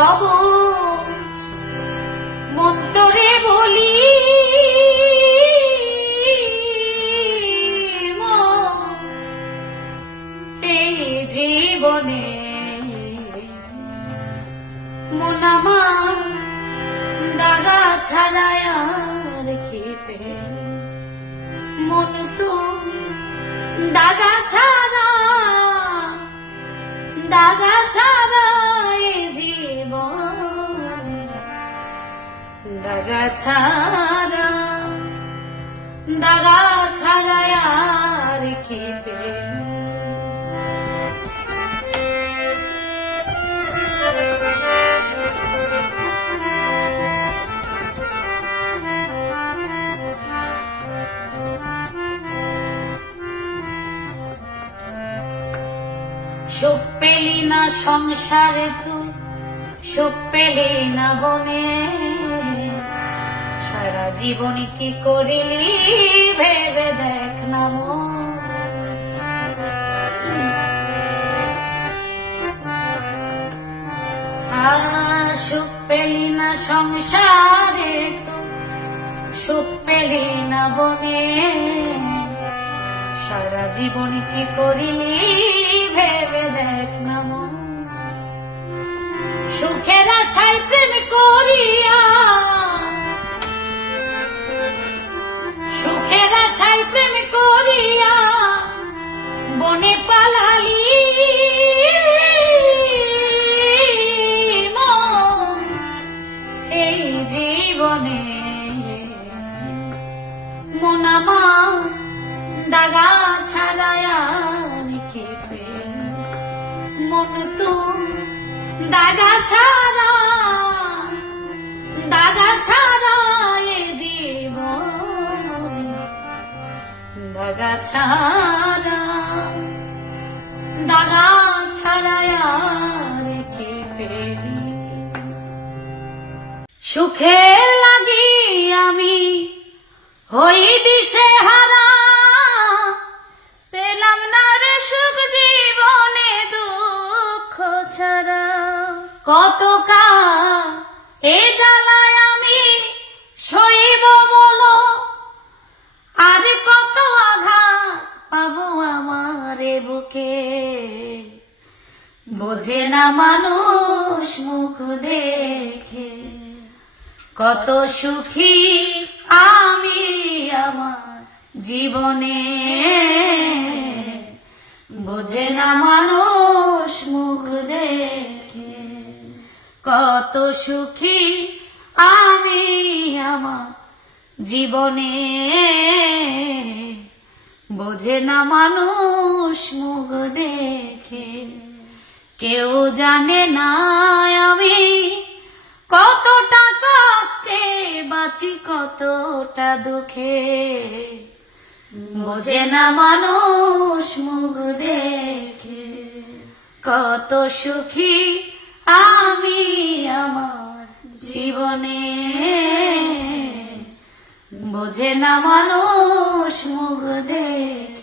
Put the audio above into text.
অবুঝ মন্তরে বলি এই জীবনে মন আমার দাগা ছাড়ায় আর কি পে মন তো দাগা ছাড়া এ জীবন দাগা ছাড়া আর কি পে সুখ পেলি না সংসারে তুই সুখ পেলি না বনে সারা জীবন কি করিলি ভেবে দেখ না সুখ পেলি না সংসারে তুই সুখ পেলি না বনে সারা জীবন কি করিলি ভেবে দেখ না মন সুখের আশায় প্রেম করিয়া বনে পালালি মন এই জীবনে মন আমার দাগা ছাড়ায় আর কি পে মন তো দাগা ছাড়া এ জীবন দাগা ছাড়া আর কি পেলি সুখের লাগি আমি হই দিশে হারা পেলাম না রে সুখ জীবনে দুঃখ ছাড়া কত কাল এ জ্বালায় আমি সইব বলো আর কত আঘাত পাবো আমার বুকে বোঝে না মানুষ মুখ দেখে কত সুখী আমি আমার জীবনে বোঝে না মানুষ মুখ দেখে কত সুখী আমি আমার জীবনে বোঝে না মানুষ মুখ দেখে কেউ জানে না আমি কতটা কষ্টে বাঁচি কতটা দুঃখে বোঝে না মানুষ মুখ দেখে কত সুখী আমি আমার জীবনে বোঝে না মানুষ মুখ দেখে